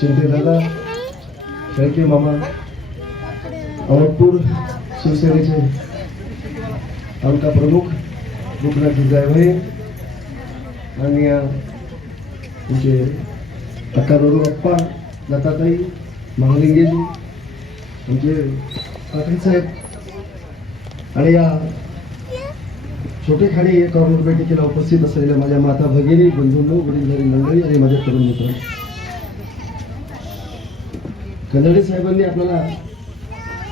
शिंदे दादा थँक्यू मामा. अवधपूर शिवसेनेचे आमका प्रमुख गोपीनाथ जायभाई आणि अ, तुमचे अक्का रोडू अप्पा लताताई महालिंगेजी म्हणजे पाटील साहेब आणि या छोटे खाडी कॉर्नर बैठकीला उपस्थित असलेल्या माझ्या माता भगिनी बंधूंनो वडीलधारी मंडळी आणि माझ्या तरुण मित्र कन्नडे साहेबांनी आपल्याला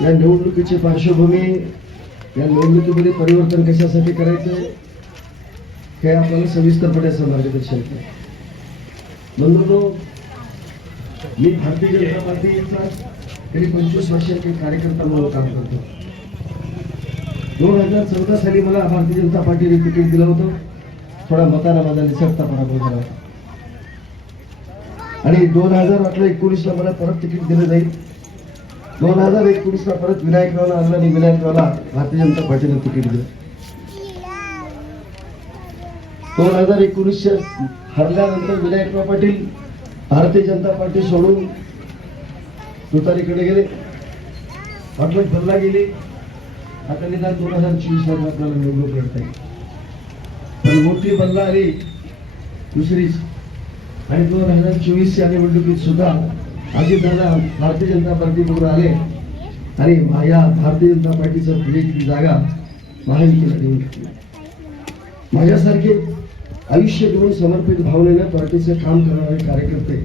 या निवडणुकीची पार्श्वभूमी या निवडणुकीमध्ये परिवर्तन कशासाठी करायचं हे आपल्याला सविस्तरपणे असं मार्गदर्शन केलं बंधूंनो मी भारतीय जनता पार्टीचा गेली पंचवीस वर्षाचे कार्यकर्ता म्हणून काम करतो. दोन हजार चौदा साली मला भारतीय जनता पार्टीने तिकीट दिलं होतं. थोडा मताना माझा निसटता पराभव झाला होता. आणि दोन हजार अठरा एकोणीसला मला परत तिकीट दिलं जाईल. दोन हजार एकोणीसला परत विनायकरावला आणला आणि विनायकरावला भारतीय जनता पार्टीनं तिकीट दिलं. दोन हजार एकोणीसच्या हरल्यानंतर विनायकराव पाटील भारतीय जनता पार्टी सोडून तुतारीकडे गेले. वाटलं भरला गेले. आता निदान दोन हजार चोवीसमध्ये आपल्याला निवडणूक लढता येईल. पण मोठी बदला आली दुसरीच. आणि दोन हजार चोवीसच्या निवडणुकीत सुद्धा अजितदादा भारतीय जनता पार्टीबरोबर आले. आणि या भारतीय जनता पार्टीचं एक जागा महायुतीला देऊन माझ्यासारखे आयुष्य देऊन समर्पित भावनेनं पार्टीचे काम करणारे कार्यकर्ते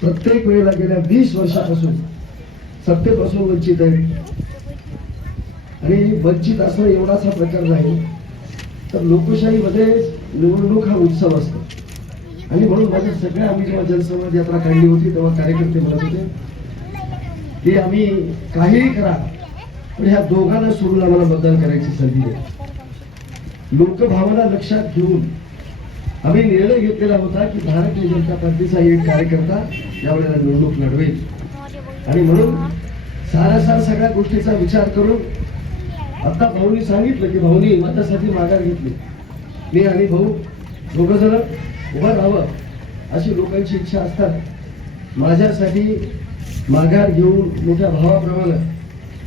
प्रत्येक वेळेला गेल्या वीस वर्षापासून सत्तेपासून वंचित आहे आणि वंचित असणं एवढाच हा प्रकार नाही. तर लोकशाहीमध्ये निवडणूक हा उत्सव असतो. आणि म्हणून माझ्या सगळ्या आम्ही जेव्हा जनसंवाद यात्रा काढली होती तेव्हा कार्यकर्ते म्हणत होते की आम्ही काहीही करा पण ह्या दोघांना सोडून आम्हाला मतदान करायची संधी आहे लोकभावना लक्षात घेऊन आम्ही निर्णय घेतलेला होता की भारतीय जनता पार्टीचा एक कार्यकर्ता यावेळेला निवडणूक लढवेल. आणि म्हणून सारासार सगळ्या गोष्टीचा विचार करून आता भाऊनी सांगितलं की भाऊनी मतासाठी माघार घेतली. मी आणि भाऊ दोघं जण उभं राहावं अशी लोकांची इच्छा असतात. माझ्यासाठी माघार घेऊन मोठ्या भावाप्रमाणे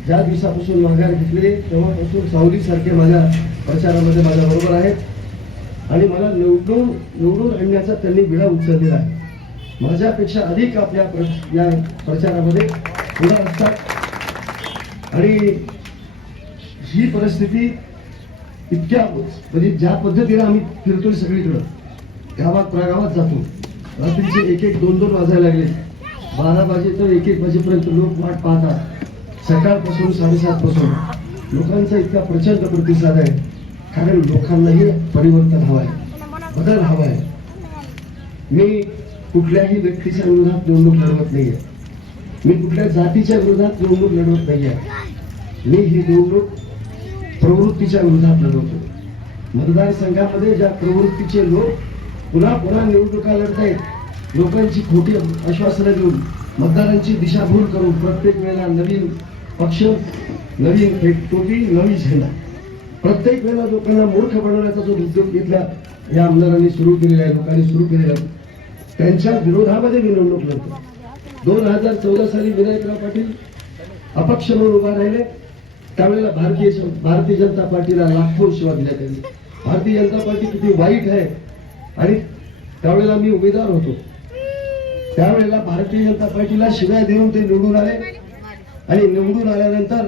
ज्या दिवसापासून माघार घेतली तेव्हापासून सावलीसारखे माझ्या प्रचारामध्ये माझ्या बरोबर आहेत. आणि मला निवडून निवडून आणण्याचा त्यांनी विडा उचललेला आहे. माझ्यापेक्षा अधिक आपल्या प्र- या प्रचारामध्ये पुढे असतात. आणि ही परिस्थिती इतक्या म्हणजे ज्या पद्धतीने आम्ही फिरतोय सगळीकडं गावात प्रागावात जातो. रात्रीचे एक एक दोन दोन वाजायला लागले. बारा वाजे तर एक एक वाजेपर्यंत लोक वाट पाहतात. सकाळपासून साडेसात पासून लोकांचा इतका प्रचंड प्रतिसाद आहे. कारण लोकांनाही परिवर्तन हवं आहे बदल हवा आहे मी कुठल्याही व्यक्तीच्या विरोधात निवडणूक लढवत नाहीये. मी कुठल्या जातीच्या विरोधात निवडणूक लढवत नाहीये. मी ही निवडणूक प्रवृत्तीच्या विरोधात लढवतो. मतदारसंघामध्ये ज्या प्रवृत्तीचे लोक पुन्हा पुन्हा निवडणुका लढतायत लोकांची खोटी आश्वासनं देऊन मतदारांची दिशाभूल करून प्रत्येक वेळेला नवीन पक्ष नवीन टोपी नवी झेंडा. प्रत्येक वेळेला लोकांना मूर्ख बनवण्याचा जो उद्योग घेतला या आमदारांनी सुरू केलेला आहे लोकांनी सुरू केलेला आहे. त्यांच्या विरोधामध्ये मी निवडणूक लढतो. दोन हजार चौदा साली विनायकराव पाटील अपक्ष म्हणून उभा राहिले. त्यावेळेला भारतीय भारतीय जनता पार्टीला लाखो शिवा दिल्या त्यांनी. भारतीय जनता पार्टी किती वाईट आहे. आणि त्यावेळेला मी उमेदवार होतो. त्यावेळेला भारतीय जनता पार्टीला शिवाय देऊन ते निवडून आले. आणि निवडून आल्यानंतर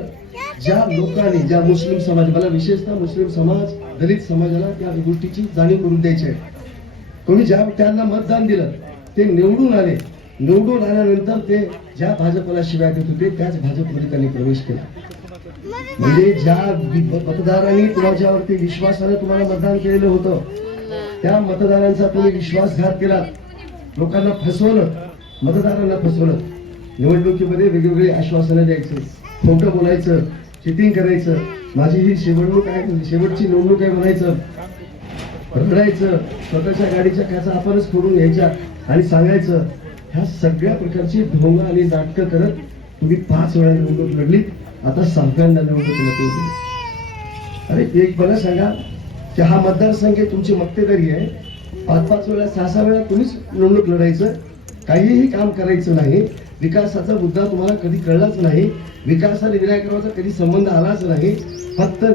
ज्या लोकांनी ज्या मुस्लिम समाज मला विशेषतः मुस्लिम समाज दलित समाजाला त्या गोष्टीची जाणीव करून द्यायची आहे. कोणी ज्या त्यांना मतदान दिलं ते निवडून आले. निवडून आल्यानंतर ते ज्या भाजपला शिवाय देत होते त्याच भाजपमध्ये त्यांनी प्रवेश केला. म्हणजे ज्या मतदारांनी तुमच्यावरती विश्वासाने तुम्हाला मतदान केलेलं होतं त्या मतदारांचा तुम्ही विश्वासघात केला. लोकांना फसवलं. मतदारांना फसवलं. निवडणुकीमध्ये वेगवेगळी आश्वासनं द्यायचं खोटं बोलायचं चिटिंग करायचं. माझी ही शेवटणूक आहे शेवटची निवडणूक आहे म्हणायचं. रडायचं स्वतःच्या गाडीच्या खायचा आपणच फोडून घ्यायच्या आणि सांगायचं ह्या सगळ्या प्रकारची ढोंगा आणि नाटकं करत तुम्ही पाच वेळा निवडणूक लढली आता सहाव्यांदा निवडणुकीला तुम्ही अरे एक मला सांगा की हा मतदारसंघ तुमची मक्तेदारी आहे. पाच पाच वेळा सहा सहा वेळा तुम्हीच निवडणूक लढायचं काहीही काम करायचं नाही. विकासाचा मुद्दा तुम्हाला कधी कळलाच नाही. विकास आणि विनायकरावाचा कधी संबंध आलाच नाही. फक्त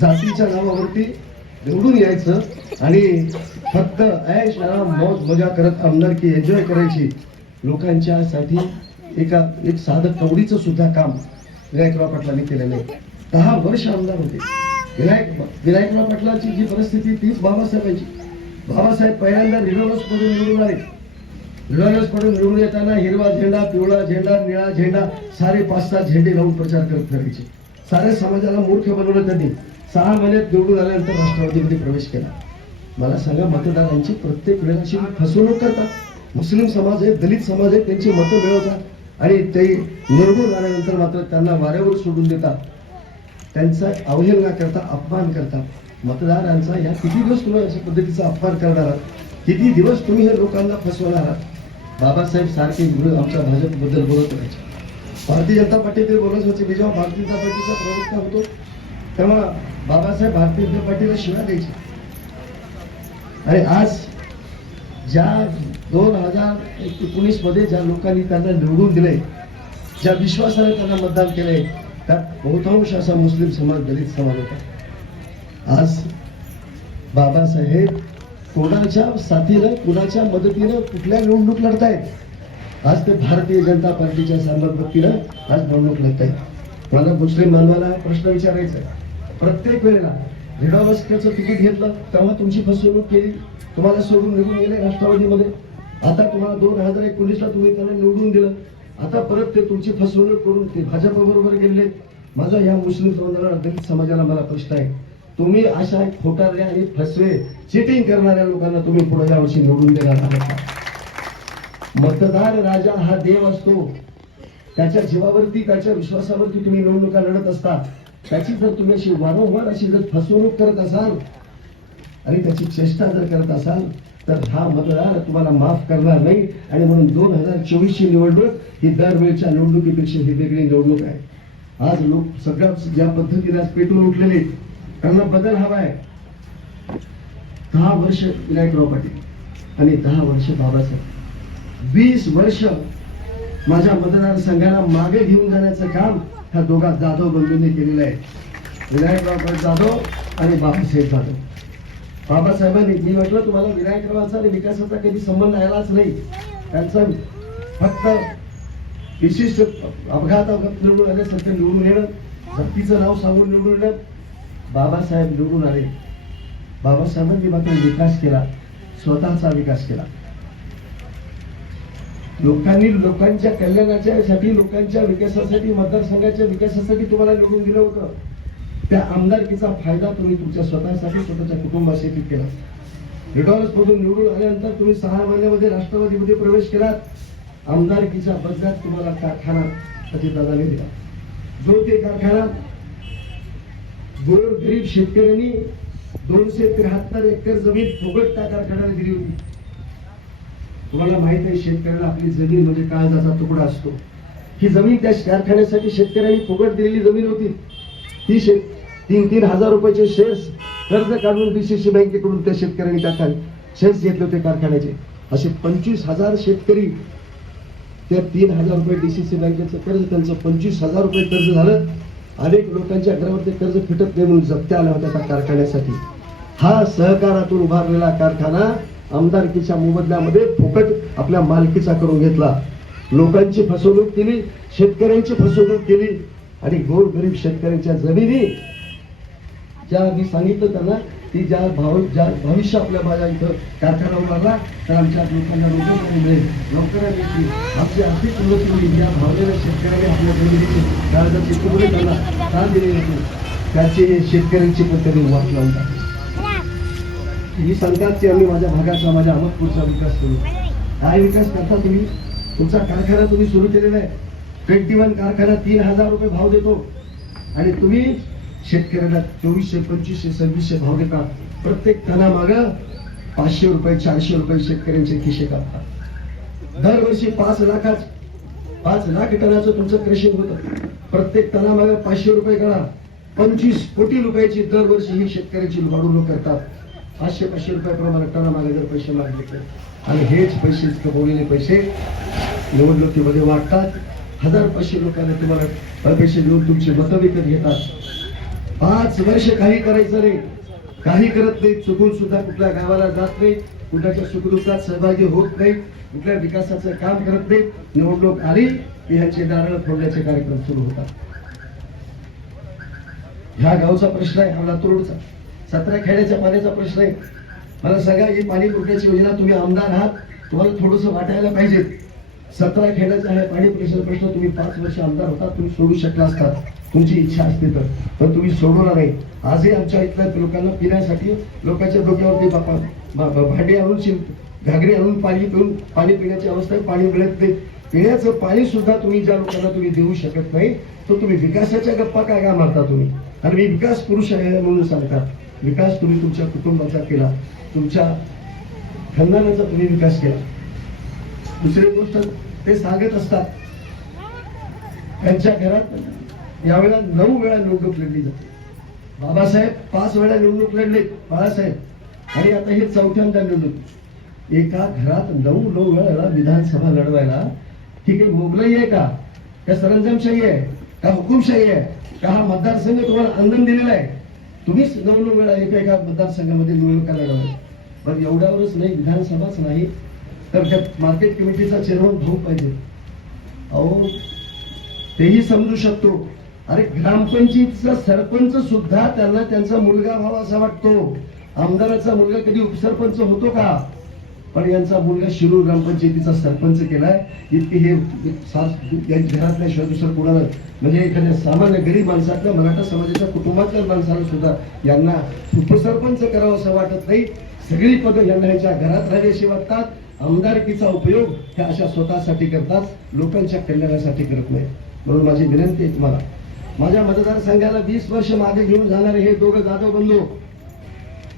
जातीच्या नावावरती निवडून यायचं आणि फक्त ऐश आराम मौज मजा करत आमदारकी एन्जॉय करायची. लोकांच्यासाठी एका एक साधं कवडीचं सुद्धा काम विनायकराव पाटलांनी केलं नाही दहा वर्ष आमदार होते. विनायक विनायकराव पाटलांची जी परिस्थिती तीच बाबासाहेबांची. बाबासाहेब पहिल्यांदा रिडोलस पडून निवडून आले. रिडोलस पडून निवडून येताना हिरवा झेंडा पिवळा झेंडा निळा झेंडा सारे पाच सात झेंडे लावून प्रचार करत ठरायचे सारे समाजाला मूर्ख बनवलं त्यांनी. सहा महिन्यात निवडून आल्यानंतर राष्ट्रवादीमध्ये प्रवेश केला. मला सांगा मतदारांची प्रत्येक वेळेची फसवणूक करतात? मुस्लिम समाज आहे दलित समाज आहे त्यांची मतं मिळवतात? आणि ते निवडून झाल्यानंतर मात्र त्यांना वाऱ्यावर सोडून देतात. त्यांचा अवहेलना करता अपमान करता. मतदारांचा या किती दिवस तुम्ही अशा पद्धतीचा अपमान करणार आहात? किती दिवस तुम्ही हे लोकांना फसवणार आहात? बाबासाहेब सारखे विरोध आमच्या भाजपबद्दल बोलत राहायचे. भारतीय जनता पार्टी ते बोलत होते मी जेव्हा भारतीय जनता पार्टीचा प्रवक्ता होतो तेव्हा बाबासाहेब भारतीय जनता पार्टीला शिवाय द्यायचे. आणि आज ज्या दोन हजार एकोणीसमध्ये ज्या लोकांनी त्यांना निवडून दिले ज्या विश्वासाने त्यांना मतदान केले त्यात बहुतांश असा मुस्लिम समाज दलित समाज होता. आज बाबासाहेब कोणाच्या साथीनं कुणाच्या मदतीनं कुठल्या निवडणूक लढतायत? आज ते भारतीय जनता पार्टीच्या मदतीनं आज निवडणूक लढतायत. मला मुस्लिम मानवाला प्रश्न विचारायचा आहे. प्रत्येक वेळेला रिडॉलस्करचं तिकीट घेतलं तेव्हा तुमची फसवणूक केली तुम्हाला सोडून निघून गेले राष्ट्रवादीमध्ये? आता तुम्हाला दोन हजार एकोणीसला तुम्ही त्यांना निवडून दिलं. आता परत ते तुमची फसवणूक करून ते भाजपबरोबर गेले माझा या मुस्लिम समाजाला दलित समाजाला मला प्रश्न आहे. तुम्ही अशा खोटारड्या आणि फसवे चिटिंग करणाऱ्या लोकांना तुम्ही पुढे यावर्षी निवडून देणार आहात. मतदार राजा हा देव असतो. त्याच्या जीवावरती त्याच्या विश्वासावरती तुम्ही निवडणुका लढत असता. त्याची जर तुम्ही अशी वारंवार अशी जर फसवणूक करत असाल आणि त्याची चेष्टा जर करत असाल तर हा मतदार तुम्हाला माफ करणार नाही. आणि म्हणून दोन हजार चोवीसची निवडणूक ही दरवेळच्या निवडणुकीपेक्षा ही वेगळी निवडणूक आहे. आज लोक सगळ्या ज्या पद्धतीने आज पेटून उठलेले त्यांना बदल हवा आहे. दहा वर्ष विनायकराव पाटील आणि दहा वर्ष बाबासाहेब. वीस वर्ष माझ्या मतदारसंघाला मागे घेऊन जाण्याचं काम ह्या दोघा जाधव बंधूंनी केलेलं आहे. विनायकराव जाधव आणि बाबासाहेब जाधव. बाबासाहेबांनी मी म्हटलं तुम्हाला विनायकरावाचा आणि विकासाचा कधी संबंध आलाच नाही. त्यांचा फक्त विशिष्ट अपघात अपघात निवडून सत्य निवडून येणं भक्तीचं नाव सांगून निवडून येणं बाबासाहेब निवडून आले. बाबासाहेबांनी मात्र विकास केला स्वतःचा विकास केला. लोकांनी लोकांच्या कल्याणाच्या साठी लोकांच्या विकासासाठी मतदारसंघाच्या विकासासाठी तुम्हाला निवडून दिलं होतं. त्या आमदारकीचा फायदा तुम्ही तुमच्या स्वतःसाठी स्वतःच्या कुटुंबासाठी केला. रिडॉलस मधून निवडून आल्यानंतर तुम्ही सहा महिन्यामध्ये राष्ट्रवादीमध्ये प्रवेश केलात. आमदारकीच्या बदल्यात तुम्हाला कारखाना दादाने दिला. जो ते कारखाना दोन गरीब शेतकऱ्यांनी दोनशे त्र्याहत्तर एकर जमीन फुकट त्या कारखान्याने दिली होती. तुम्हाला माहीत आहे शेतकऱ्याला आपली जमीन म्हणजे काळजाचा तुकडा असतो. ही जमीन त्या कारखान्यासाठी शेतकऱ्यांनी फुकट दिलेली जमीन होती. ती शेत तीन तीन हजार रुपयाचे शेअर्स कर्ज काढून डीसीसी बँकेकडून त्या शेतकऱ्यांनी त्या शेअर्स घेतले होते कारखान्याचे. असे पंचवीस हजार शेतकरी त्या तीन हजार रुपये डीसीसी बँकेचं कर्ज त्यांचं पंचवीस हजार रुपये कर्ज झालं. अनेक लोकांच्या घरावर ते कर्ज फिटत नाही म्हणून जप्त्या आल्या होत्या त्या कारखान्यासाठी. हा सहकारातून उभारलेला कारखाना आमदारकीच्या मोबदल्यामध्ये फुकट आपल्या मालकीचा करून घेतला. लोकांची फसवणूक केली शेतकऱ्यांची फसवणूक केली. आणि गोरगरीब शेतकऱ्यांच्या जमिनी ज्या मी सांगितलं त्यांना की ज्या भाव ज्या भविष्य आपल्या माझ्या इथं कारखाना उभारला तर आमच्या लोकांना रोजगार मिळेल लवकरात येतील. आमची आर्थिक उन्नती होईल. ज्या भावलेल्या शेतकऱ्याने आपल्या जमिनीची काळजाची तुकडे त्यांना दान दिले होते त्याचे शेतकऱ्यांची पण त्यांनी वाट लावून टाकली. ही सांगतात की आम्ही माझ्या भागाचा माझ्या अहमदपूरचा विकास करू. काय विकास करता तुम्ही? तुमचा कारखाना तुम्ही सुरू केलेला आहे. ट्वेंटी वन कारखाना तीन हजार रुपये भाव देतो. आणि तुम्ही शेतकऱ्याला चोवीसशे पंचवीसशे सव्वीसशे भाव देता. प्रत्येक टना माग पाचशे रुपये चारशे रुपये शेतकऱ्यांचे खिशे कापतात. दरवर्षी पाच लाखाच पाच लाख टनाचं तुमचं क्रशिंग होतं. प्रत्येक टना पाचशे रुपये करा. पंचवीस कोटी रुपयाची दरवर्षी ही शेतकऱ्याची वाढवणूक करतात. पाचशे पाचशे रुपयाप्रमाणे टनामागे जर पैसे मागितले आणि हेच पैसे कमवलेले पैसे निवडणुकीमध्ये वाटतात हजार पाचशे लोकांना तुम्हाला पैसे देऊन तुमची मतं विकत घेतात पाच वर्ष काही करायचं नाही. काही करत नाही चुकून सुद्धा कुठल्या गावाला जात नाही कुणाच्या सुखदुःखात सहभागी होत नाही कुठल्या विकासाचं काम करत नाही. निवडणूक आली की ह्यांचे नारळ फोडण्याचे कार्यक्रम सुरू होतात. ह्या गावचा प्रश्न आहे हा लातूरचा. सतरा खेड्याच्या पाण्याचा प्रश्न आहे. मला सगळ्या ही पाणी पुरवठ्याची योजना तुम्ही आमदार आहात. तुम्हाला थोडस वाटायला पाहिजे. सतरा खेळायचा आहे पाणी परिषद प्रश्न तुम्ही पाच वर्ष आमदार होता तुम्ही सोडू शकला असता. तुमची इच्छा असते तर. पण तुम्ही सोडवणार नाही. आजही आमच्या इथल्या लोकांना पिण्यासाठी लोकांच्या डोक्यावरती बापा भांडी आणून शिंप घागरे आणून पाणी पिऊन पाणी पिण्याची अवस्था आहे पाणी मिळत नाही. पिण्याचं पाणी सुद्धा तुम्ही ज्या लोकांना तुम्ही देऊ शकत नाही तर तुम्ही विकासाच्या गप्पा काय काय मारता तुम्ही? आणि मी विकास पुरुष आहे म्हणून सांगता विकास तुम्ही तुमच्या कुटुंबाचा केला. तुमच्या खानदानाचा तुम्ही विकास केला. दुसरी गोष्ट ते सांगत असतात. त्यांच्या घरात यावेळेला नऊ वेळा निवडणूक लढली जाते. बाबासाहेब पाच वेळा निवडणूक लढले बाळासाहेब. आणि आता हे चौथ्यांदा निवडणूक. एका घरात नऊ नऊ वेळा विधानसभा लढवायला. ठीक आहे मोगलाई आहे का? त्या सरंजामशाही आहे? का हुकुमशाही आहे? का हा मतदारसंघ तुम्हाला आनंद दिलेला आहे? तुम्हीच नऊ नऊ वेळा एका एका मतदारसंघामध्ये निवडणुका लढवाय पण एवढ्यावरच नाही विधानसभाच नाही. तर त्या मार्केट कमिटीचा चेअरमन भाऊ पाहिजे. अहो तेही समजू शकतो. अरे ग्रामपंचायतीचा सरपंच सुद्धा त्यांना त्यांचा मुलगा व्हावा असा वाटतो. आमदाराचा मुलगा कधी उपसरपंच होतो का? पण यांचा मुलगा शिरूर ग्रामपंचायतीचा सरपंच केलाय. इतकी हे घरातल्या शिवाय दुसरं कोणाला? म्हणजे एखाद्या सामान्य गरीब माणसातल्या मराठा समाजाच्या कुटुंबातल्या माणसाला सुद्धा यांना उपसरपंच करावं असं वाटत नाही. सगळी पदं यांना ह्याच्या घरात राहिल्याशी वाटतात. आमदारकीचा उपयोग हे अशा स्वतःसाठी करतात लोकांच्या कल्याणासाठी करत नाही म्हणून माझी विनंती आहे तुम्हाला. माझ्या मतदारसंघाला वीस वर्ष मागे घेऊन जाणारे हे दोघं जाधव बंधू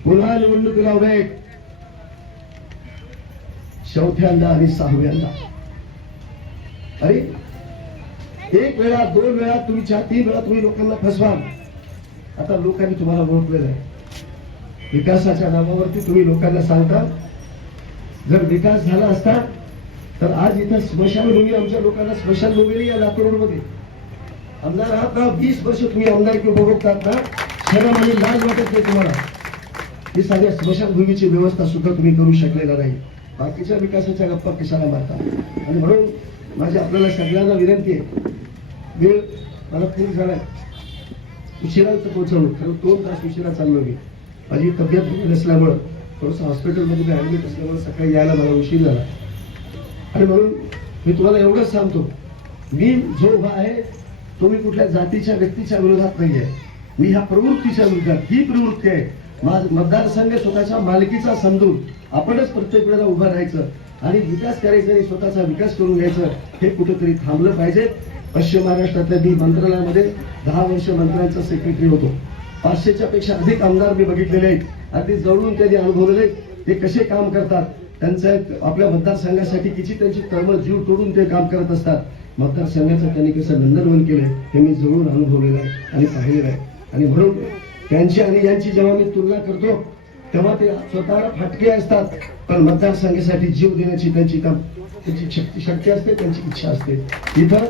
पुन्हा निवडणूक उभे चौथ्यांदा आणि सहाव्यांदा. अरे एक वेळा दोन वेळा तुम्ही चार तीन वेळा तुम्ही लोकांना फसवाल. आता लोकांनी तुम्हाला ओळखलेलं आहे. विकासाच्या नावावरती तुम्ही लोकांना सांगता जर विकास झाला असता तर आज इथं स्मशानभूमी आमच्या लोकांना स्मशानभूमी या लातूरमध्ये. आमदार आहात ना वीस वर्ष तुम्ही आमदारकी उपभोगतात ना शरम आणि लाज वाटत नाही तुम्हाला. ही साध्या स्मशानभूमीची व्यवस्था सुद्धा तुम्ही करू शकलेला नाही. बाकीच्या विकासाच्या गप्पा कशाला मारता? आणि म्हणून माझी आपल्याला सगळ्यांना विनंती आहे वेळ मला पूर्ण झालाय उशिराच पोहोचवलं खरं दोन तास उशिरा चाललो मी. माझी तब्येत नसल्यामुळं. थोडंसं हॉस्पिटलमध्ये मी ॲडमिट असल्यामुळे सकाळी यायला मला उशीर झाला. आणि म्हणून मी तुम्हाला एवढंच सांगतो मी जो उभा आहे तो मी कुठल्या जातीच्या व्यक्तीच्या विरोधात नाही आहे मी ह्या प्रवृत्तीच्या विरोधात ही प्रवृत्ती आहे. मतदारसंघ स्वतःच्या मालकीचा समजून आपणच प्रत्येक वेळेला उभं राहायचं आणि विकास करायचा आणि स्वतःचा विकास करून घ्यायचं हे कुठंतरी थांबलं पाहिजे. पश्चिम महाराष्ट्रातल्या मी मंत्रालयामध्ये दहा वर्ष मंत्र्यांचा सेक्रेटरी होतो. पाचशेच्या पेक्षा अधिक आमदार मी बघितलेले आहेत. अगदी जवळून त्यांनी अनुभवलेले ते कसे काम करतात? त्यांचं आपल्या मतदारसंघासाठी किती त्यांची तळमळ जीव तोडून ते काम करत असतात. मतदारसंघाचं त्यांनी कसं नंदनवन केलंय हे मी जवळून अनुभवलेलं आहे आणि पाहिलेलं आहे. आणि म्हणून त्यांची आणि यांची जेव्हा मी तुलना करतो तेव्हा ते स्वतःला फाटके असतात. पण मतदारसंघासाठी जीव देण्याची त्यांची काम त्यांची शक्ती शक्ती असते त्यांची इच्छा असते. इथं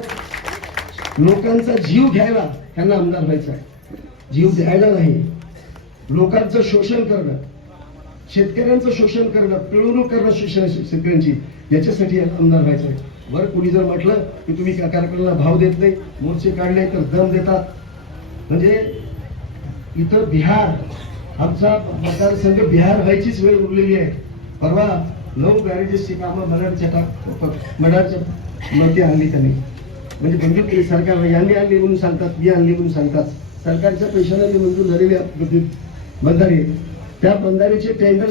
लोकांचा जीव घ्यायला त्यांना आमदार व्हायचा आहे. जीव द्यायला नाही. लोकांचं शोषण करणं शेतकऱ्यांचं शोषण करणं पिळवणूक करणं शोषण शेतकऱ्यांची याच्यासाठी आमदार व्हायचं आहे बरं कुणी जर म्हटलं की तुम्ही त्या कार्यक्रमाला भाव देत नाही मोर्चे काढले तर दम देतात. म्हणजे इथं बिहार आमचा मतदारसंघ बिहार व्हायचीच वेळ उरलेली आहे. परवा नऊ बॅरेजेसची कामं मराठच्या टाक मराठच्या मध्ये आणली त्यांनी. म्हणजे मंजूर केली सरकार यांनी आणली म्हणून सांगतात मी आणली म्हणून सांगतात. सरकारच्या पैशाने ती मंजूर झालेली बंधारी. त्या बंधारीचे टेंडर